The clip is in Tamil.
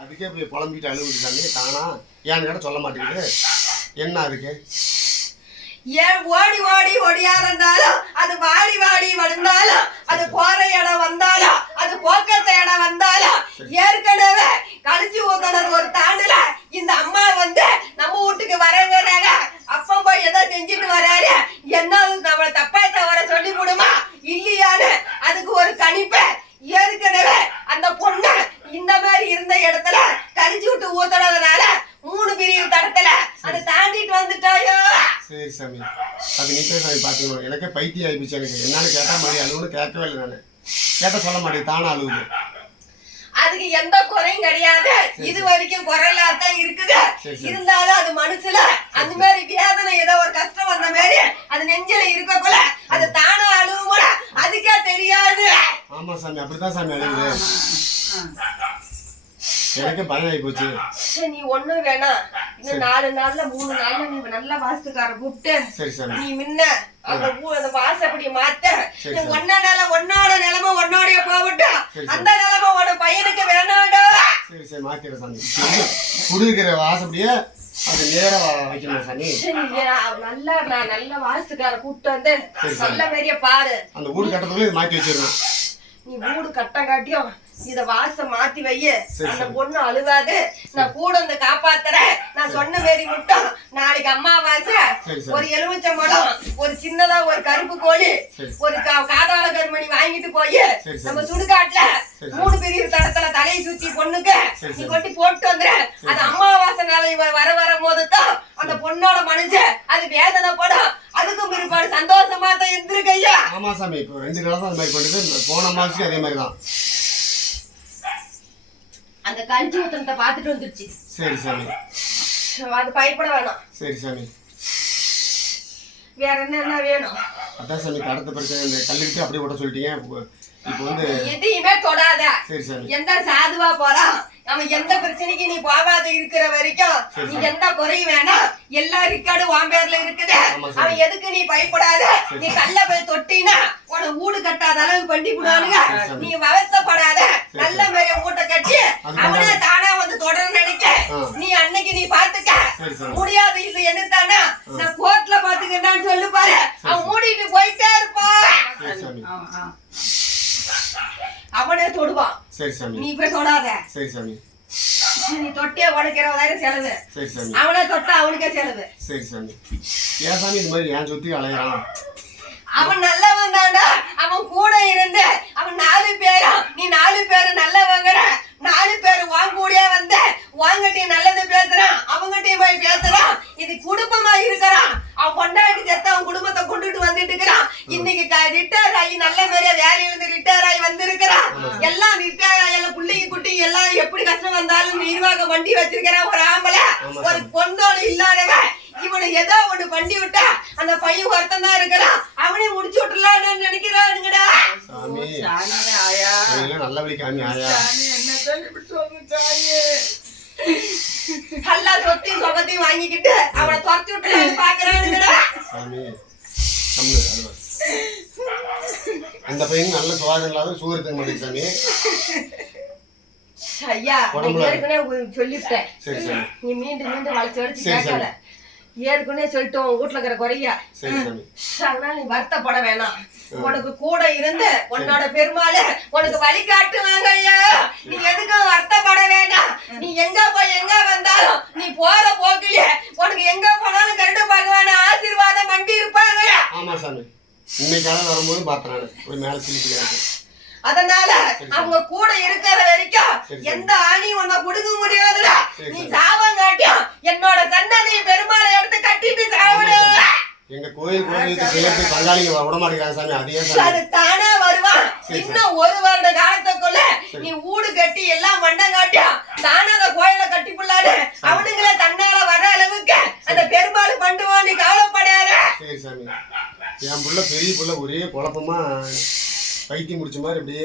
அதுக்கே போய் புலம்பிட்டு அழுகுதுதானே தானா? ஏன்னு கேட்ட சொல்ல மாட்டேங்குது. என்ன அதுக்கு? ஏன் ஓடி ஓடி ஒடியாரந்தாலும் அது வாடி வாடி வந்தாலும் அது போற இடம் வந்தாலும் அது போக்கத்த இடம் வந்தாலும் ஏற்கனவே கழிச்சு ஊத்தனது ஒரு தாண்டுல இந்த அம்மா வந்து நம்ம வீட்டுக்கு வரங்கிறாங்க அப்பா போய் ஏதோ செஞ்சுட்டு வராரு என்ன நம்மள தப்பா தவற சொல்லி விடுமா இல்லையான்னு அதுக்கு ஒரு கணிப்பு ஏற்கனவே அந்த பொண்ணு இந்த மாதிரி இருந்த இடத்துல கழிச்சு விட்டு ஊத்துனதுனால மூணு பிரிவு தடத்துல அதை தாண்டிட்டு வந்துட்டாயோ சரி சாமி. அது நீ போய் சாமி பார்த்துக்கணும் எனக்கே பைத்தியம் ஆகிப்போச்சு எனக்கு. என்னன்னு கேட்டால் மாதிரி அழுகுன்னு கேட்கவே இல்லை நான். கேட்டால் சொல்ல மாட்டேன். தானா அழுகுது அதுக்கு எந்த குறையும் கிடையாது. இது வரைக்கும் குறையில தான் இருக்குது. இருந்தாலும் அது மனசுல அந்த மாதிரி வேதனை ஏதோ ஒரு கஷ்டம் வந்த மாதிரி அது நெஞ்சில இருக்கக்குள்ள அது தானா அழுவும் போல அதுக்கே தெரியாது. ஆமாம் சாமி. அப்படிதான் சாமி அழுகுது எனக்கே பயம் ஆகி போச்சு சரி, நீ ஒண்ணும் வேணாம் இன்னும் நாலு நாள்ல மூணு நாள்ல நீ நல்ல வாஸ்துக்கார கூப்பிட்டு நீ முன்ன. அந்த அந்த வாசப்படி மாத்த. ஒன்ன நில உன்னோட நிலைமை உன்னோடய போகட்டும். அந்த நிலைமை உன பையனுக்கு வேணாடா சரி சரி மாற்றிடுறேன் சாமி. சரி, குடியிருக்கிற வாசப்படியே அது நேராக வைக்கணும் சாமி. நல்லா நான் நல்ல வாஸ்துக்கார கூப்பிட்டு வந்து. நல்ல மாதிரியா பாரு. அந்த வீடு கட்டத்துக்குள்ளே மாற்றி வச்சிடணும். நீ வீடு கட்ட காட்டியும் இத வாசம் மாத்தி வை சரி, அந்த. பொண்ணு அழுகாது நான் கூட வந்து காப்பாத்துறேன் நான் சொன்ன மாரி மட்டும் நாளைக்கு அம்மாவாசை சரி, சரி. ஒரு எலுமிச்சை மடம் ஒரு சின்னதா ஒரு கருப்பு கோழி. ஒரு காதாள கருமணி வாங்கிட்டு போய். நம்ம சுடுகாட்டுல. மூணு பெரிய தடத்துல தலையை சுத்தி பொண்ணுக்கு நீ. கொட்டி போட்டு வந்துரு அது அம்மாவாசை நாளை வர வர போது தான் அந்த பொண்ணோட மனசு அது வேதனைப்படும் அதுக்கும் பிற்பாடு சந்தோஷமா தான் இருந்திருக்கையா ஆமாம் சாமி இப்போ ரெண்டு தான் அது மாதிரி போன மாதத்துக்கு அதே மாதிரி தான் அந்த கழிச்சு ஊத்தனத்தை பார்த்துட்டு வந்துருச்சு. சரி சாமி அது பயப்பட வேணாம். சரி சாமி வேற என்ன வேணும்? அதான் சாமி கடத்த பிரச்சனை இந்த கல்லுக்கிட்டு அப்படியே விட சொல்லிட்டீங்க. இப்போ வந்து எதையுமே தொடாத. சரி சாமி எந்த சாதுவா போறான் அவன் எந்த பிரச்சனைக்கு நீ போகாத இருக்கிற வரைக்கும் நீ. எந்த குறையும் வேணாம். எல்லா ரிக்கார்டும் உன் பேர்ல இருக்குது. அவன் எதுக்கு நீ பயப்படாத? நீ. கல்ல போய் தொட்டினா உன வீடு கட்டாத அளவு பண்ணி விடுவானுங்க. நீ அவசப்படாத நல்ல மாதிரி வீட்டை கட்டி அவனே தானா வந்து தொடர நினைக்க. நீ அன்னைக்கு நீ பாத்துக்க. முடியாது இது என்னத்தானா நான் கோர்ட்ல பாத்துக்கிட்டான்னு சொல்லு பாரு அவன் மூடிட்டு போயிட்டே இருப்பான் அவனே தொடுவான் சரி சாமி நீ போய் தொடாத சரி சாமி நீ தொட்டே உனக்கு இருபதாயிரம் செலவு சரி சாமி அவனே தொட்டா அவனுக்கே செலவு சரி சாமி ஏன் சாமி இது மாதிரி ஏன் சுற்றி அலையிறான் அவன் நல்லவன் தாண்டா அவன் கூட இருந்து அவன் நாலு பேரும் நீ நாலு பேரு நல்லவங்கிற. நாலு பேரு வாங்க கூடிய வந்த வாங்கட்டையும் நல்லது பேசுறான் அவங்ககிட்டயும் போய் பேசுறான். இது குடும்பமா இருக்கிறான். அவன் கொண்டாடி செத்த அவன் குடும்பத்தை கொண்டுட்டு வந்துட்டு இருக்கிறான். இன்னைக்கு ரிட்டையர் ஆகி நல்ல மாதிரியா வேலையில இருந்து ரிட்டையர் ஆகி வந்திருக்கிறான். எல்லாம் ரிட்டையர் ஆகி எல்லாம் பிள்ளைங்க குட்டி எல்லாம் எப்படி கஷ்டம் வந்தாலும் நிர்வாக வண்டி வச்சிருக்கிறான் ஒரு ஆம்பளை. ஒரு பொண்ணோடு இல்லாதவன். இவனை ஏதோ ஒண்ணு பண்ணி விட்டா அந்த பையன் ஒருத்தன் தான் இருக்கிறான் அவனையும் முடிச்சு விட்டுலான்னு நினைக்கிறானுங்கடா சாமி சாமி ஆயா அதெல்லாம் நல்ல வழி காமி ஆயா சாமி என்னதான் இப்படி சொல்லு சாமி எல்லா சொத்தையும் சொகத்தையும் வாங்கிக்கிட்டு அவனை துரத்தி விட்டுலான்னு பாக்குறானுங்கடா அந்த பையன் நல்ல சுவாதம் இல்லாத சூரியத்துக்கு மாட்டேங்குது சாமி ஐயா ஏற்கனவே சொல்லிவிட்டேன் நீ மீண்டும் மீண்டும் சரி, கேட்கல ஏற்கனவே சொல்லிட்டு உன் வீட்டுல இருக்கிற குறையா. அதனால நீ வருத்தப்பட வேணாம். உனக்கு கூட இருந்து உன்னோட பெருமாள் உனக்கு வழிகாட்டுவாங்க ஐயா நீ எதுக்கும் வருத்தப்பட வேண்டாம் நீ எங்க போய் எங்க வந்தாலும் நீ போற போக்கிலே உனக்கு எங்க போனாலும் கருடு பகவான ஆசீர்வாதம் பண்ணி இருப்பாங்க. ஆமா சாமி. இன்னைக்காக வரும்போது பார்த்தேன் ஒரு மேலே சிலிப்பிக்காது அதனால அவங்க கூட இருக்கிற வரைக்கும். எந்த ஆணியும் உன்னை புடுங்க முடியாதுடா சரி, நீ சரி. சாவம் காட்டியும் என்னோட சன்னதி பெருமாளை எடுத்து கட்டிட்டு சாவிடு எங்க கோயில் கோயிலுக்கு சேர்த்து பங்காளிங்க சாமி அதையே சாமி. அது தானா வருவான் இன்னும் ஒரு வருட காலத்துக்குள்ள. நீ வீடு கட்டி எல்லாம் மண்டம் காட்டியும் தானே அந்த கோயில கட்டி புள்ளாடு அவனுங்களே தன்னால வர அளவுக்கு அந்த பெரும்பாலும் பண்ணுவான் நீ கவலைப்படாத. சரி சாமி. என் புள்ள பெரிய புள்ள ஒரே குழப்பமா பைத்தியம் முடிச்ச மாதிரி அப்படியே